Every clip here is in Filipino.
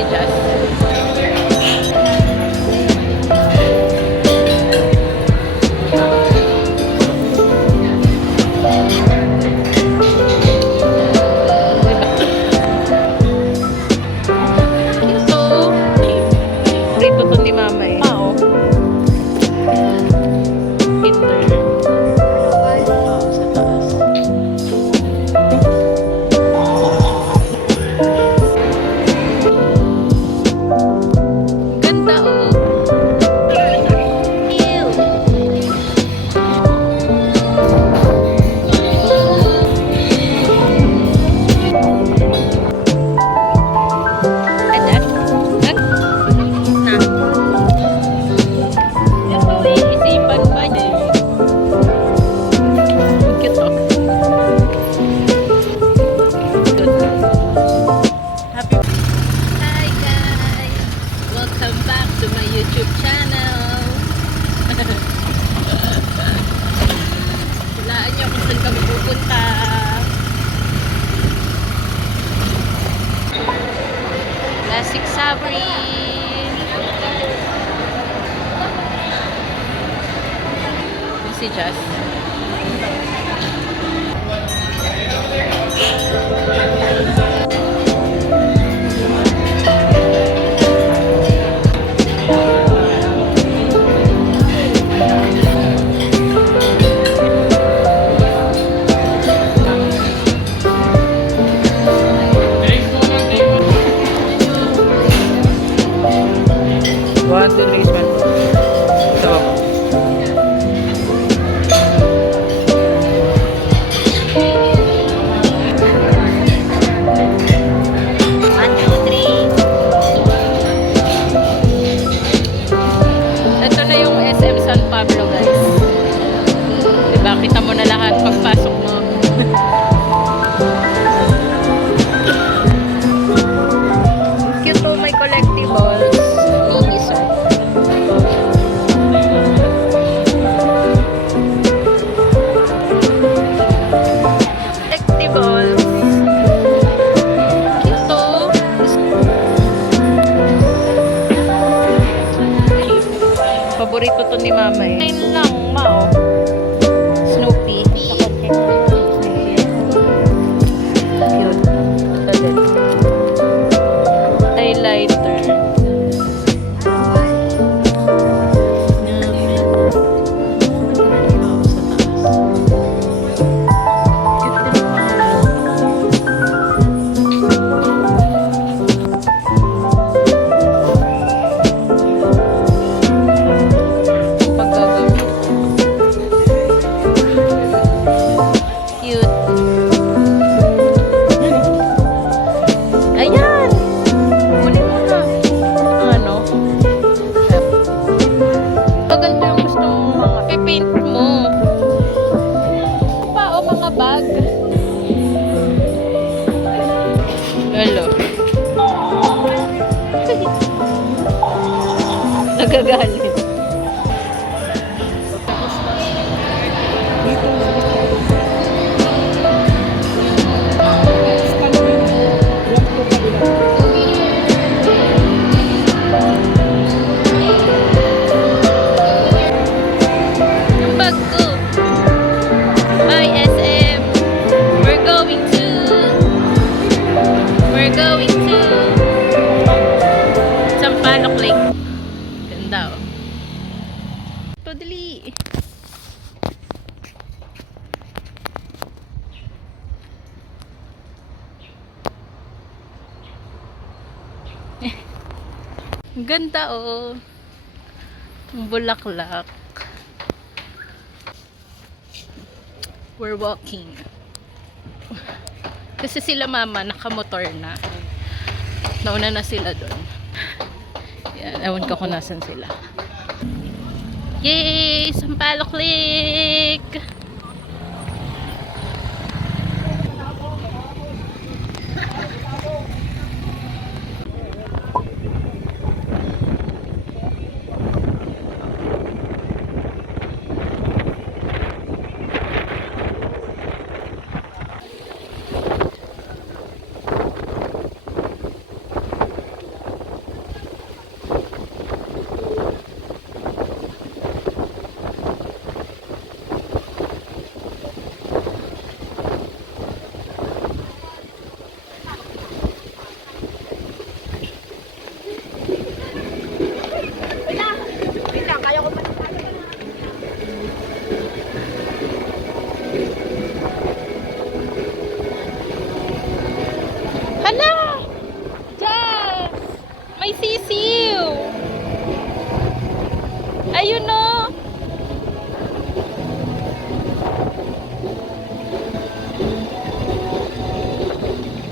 Si Jazz. Ito. Rito to ni Mama eh. Oo. Heater. Sa taas. Ganda oh. Ew. Adat. Na. Ito isipan pa din. Cute oh. Good. Happy. Hi guys. Welcome back to my YouTube channel. Hulaan niyo kung saan kami pupunta. Classic Sabri. Si Jazz. One, two, three, one. Ito ako. One, two, three. Ito na yung SM San Pablo guys. Diba? Kita mo na lahat pagpasok mo. Cute oh, may collectibles. Mini set. Collectibles. Cute oh. Paborito to ni Mama eh. Ayun lang, Mao. Snoopy. Cute. Ito din. Highlighter. Bag. Hello. Nagagalit. Yung bag ko. Bye SM. We're going to Sampaloc Lake. Ganda oh. Totally. Ganda oh. Ang bulaklak. We're walking. Kasi sila Mama nakamotor na. Nauna na sila doon. Yan, ewan ko kung nasan sila. Yay! Sampaloc Lake! sisiw! Ayun o!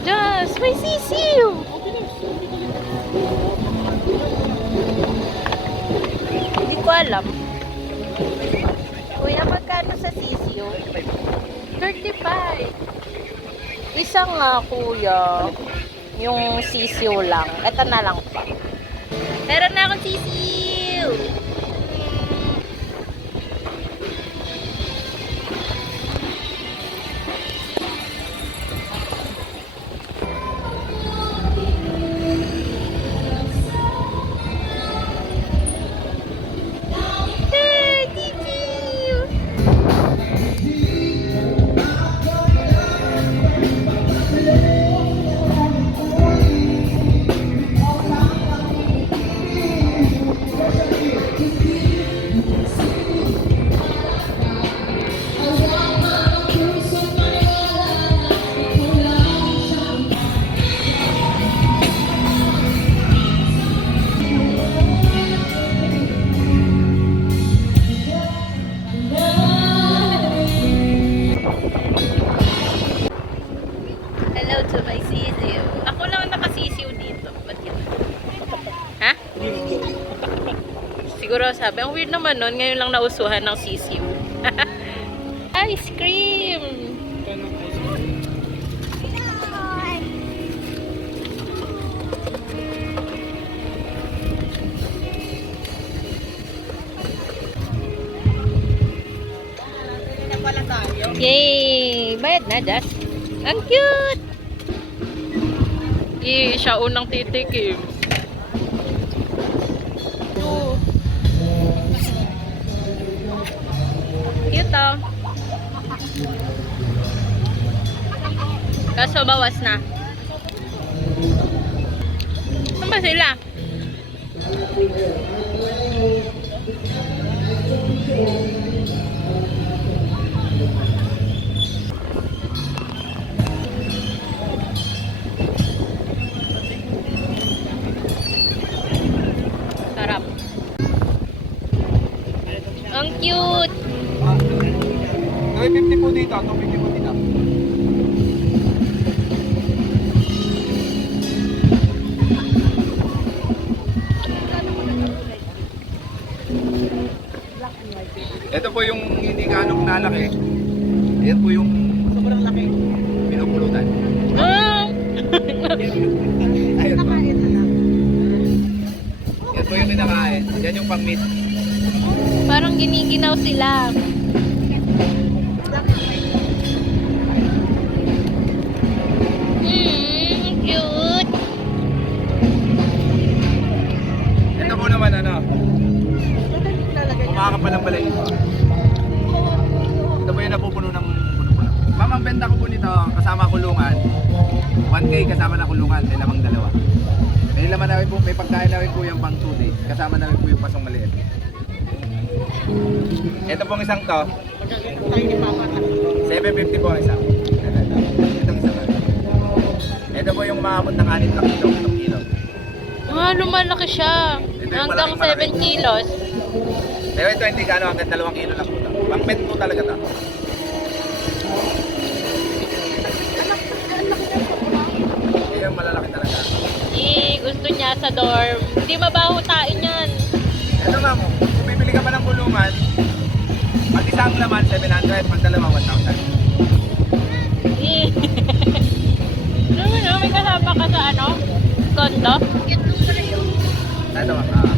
Just, may sisiw! Hindi ko alam. Kuya, magkano sa sisiw? 35. Isa nga, kuya. Yung sisiw lang. Ito na lang pa. Meron na akong sisiw! Hello to my sisiw. Ako lang nakasisiw dito. Ba't yun? Ha? Siguro sabi, ang weird naman nun. Ngayon lang nausuhan ng sisiw. Ice cream! Yay! Bayad na, Josh. Ang cute! Siya unang titikim. Oh. Cute oh. Kaso bawas na. Saan ba sila? Sarap. Ang cute. 250 po dito, 250 po dito. Ito po yung hindi ganong nalaki. Ito po yung sobrang laki. Pinupulutan. Ayun po. Yan po yung kinakain. Yan yung pang-meat. Parang giniginaw sila. Cute. Ito po naman ano. Kumakapal ang balay ito. Ito po yung napupuno ng puno-puno. Ma'am, ang benta ko po nito kasama kulungan. 1K kasama na kulungan. May lamang dalawa. May laman namin po, may pagkain namin po yung pang 2 days. Kasama namin po yung pasong maliit. Ito pong isang to. 750 po ang isang. Itong isa. Ito po yung umabot ng 6 na kilo, 7 kilo. Lumalaki siya. Hanggang 7 kilos. Pero ito hindi ka ano, hanggang 2 kilo lang po ito. Pang-pet po talaga ito. Yung malalaki talaga. Gusto niya sa dorm. Hindi mabaho tain yan. Ito ma'am, kung bibili ka pa ng kulungan, pag isang laman 700, pag dalawa 1,000. May kasama ka sa ano? Kondo? Ito ma'am.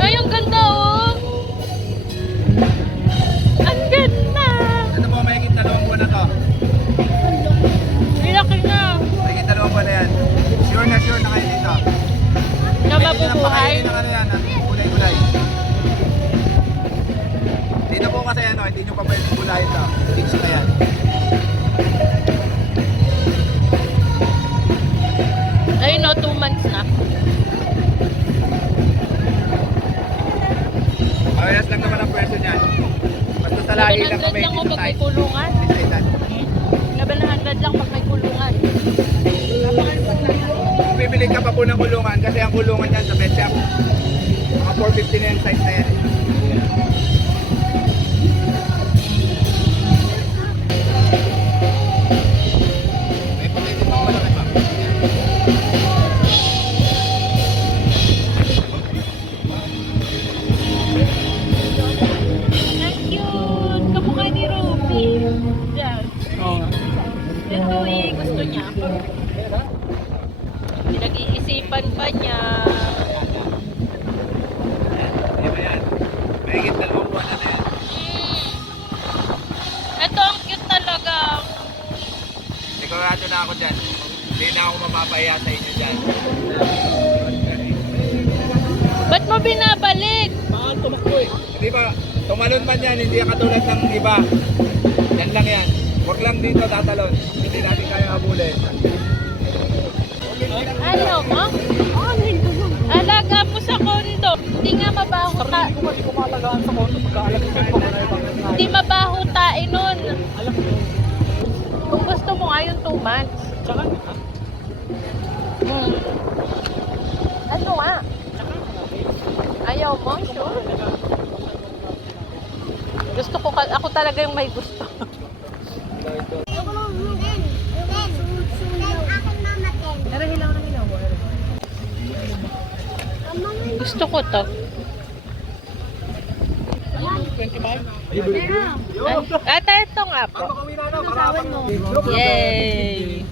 Ay, ang ganda oh! Ang ganda! Ito po, may higit 2 buwan na to. Laki na! May higit 2 buwan na yan. Sure na kayo dito. Na mabubuhay. Ito na ano yan, gulay-gulay. Dito po kasi ano, hindi nyo pa pwede gulay ito. Fix na yan. Ayun no, 2 months na. Parehas lang naman ang presyo niyan. Basta sa lagi lang kami lang dito ako tayo. pagkukulungan. Isa-isa. Nabalahan Susunod lang pag may kulungan. Bibili ka pa po ng kulungan kasi ang kulungan yan sa pet shop. Mga 450 na yung size na yan. May puti din mga malaki pa. Ang cute! Kamukha ni Ruby. Yan. Oo. Ito gusto niya. Pinag-iisipan pa niya. Di ba yan? Mahigit 2 buwan na yan. Ito ang cute talaga. Sigurado na ako dyan. Hindi na ako mapapahiya sa inyo dyan. Ba't mo binabalik? Mahal tumakbo eh. Di ba? Tumalon man yan, hindi katulad ng iba. Yan lang yan. Huwag lang dito tatalon. Hindi natin kaya habulin. Ano mo? Alaga mo sa kondo. Hindi nga mabaho ta. Sarili ko ba, di ko malagaan sa kondo pagkaalag ko pa na ibang Hindi mabaho tae nun. alam ko. Kung gusto mo nga yung 2 months. Tsaka na. Hmm. Ano nga? Ayaw mo? Sure. Gusto ko, ako talaga yung may gusto. Gusto ko to. 25? Ata ito nga po. Yay!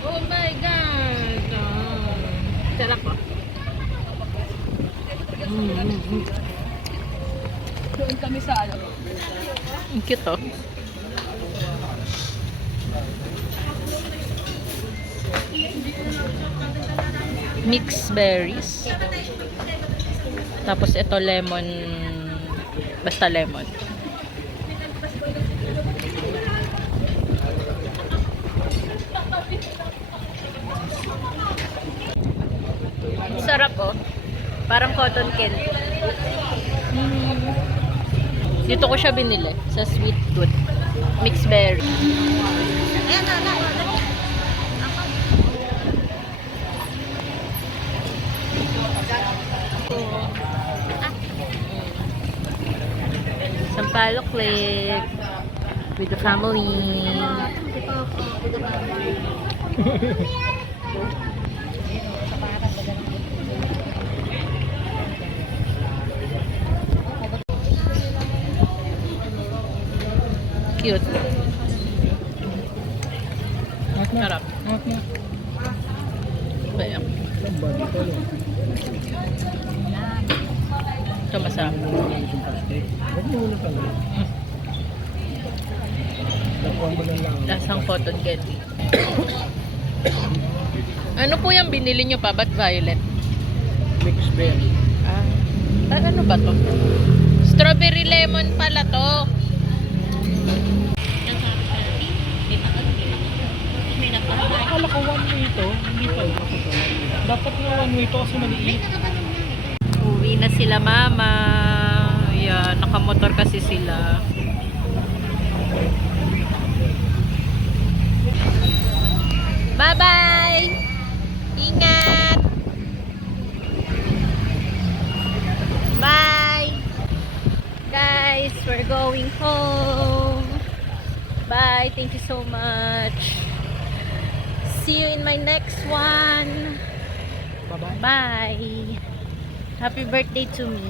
Oh my God! Sarap po. Doon kami sa ano. Ang cute oh. Mixed berries. Tapos ito lemon. Basta lemon. Sarap oh. Parang cotton candy. Dito ko siya binili sa Sweet Good. Mixed berry. Sampaloc Lake with the family. Cute. Sarap. Kaya. Ito masarap. Lasang cotton candy. Ano po yung binili nyo pa? Ba't violet? Mixed berry. Ano ba to? Strawberry lemon pala to. Akala ko one way to. Hindi pala ako to. Dapat nga one way to kasi maliit. Uwi na sila mama. Yan, nakamotor kasi sila. Bye-bye! Ingat! Bye! Guys, we're going home. Bye! Thank you so much. See you in my next one. Bye-bye. Bye! Happy birthday to me.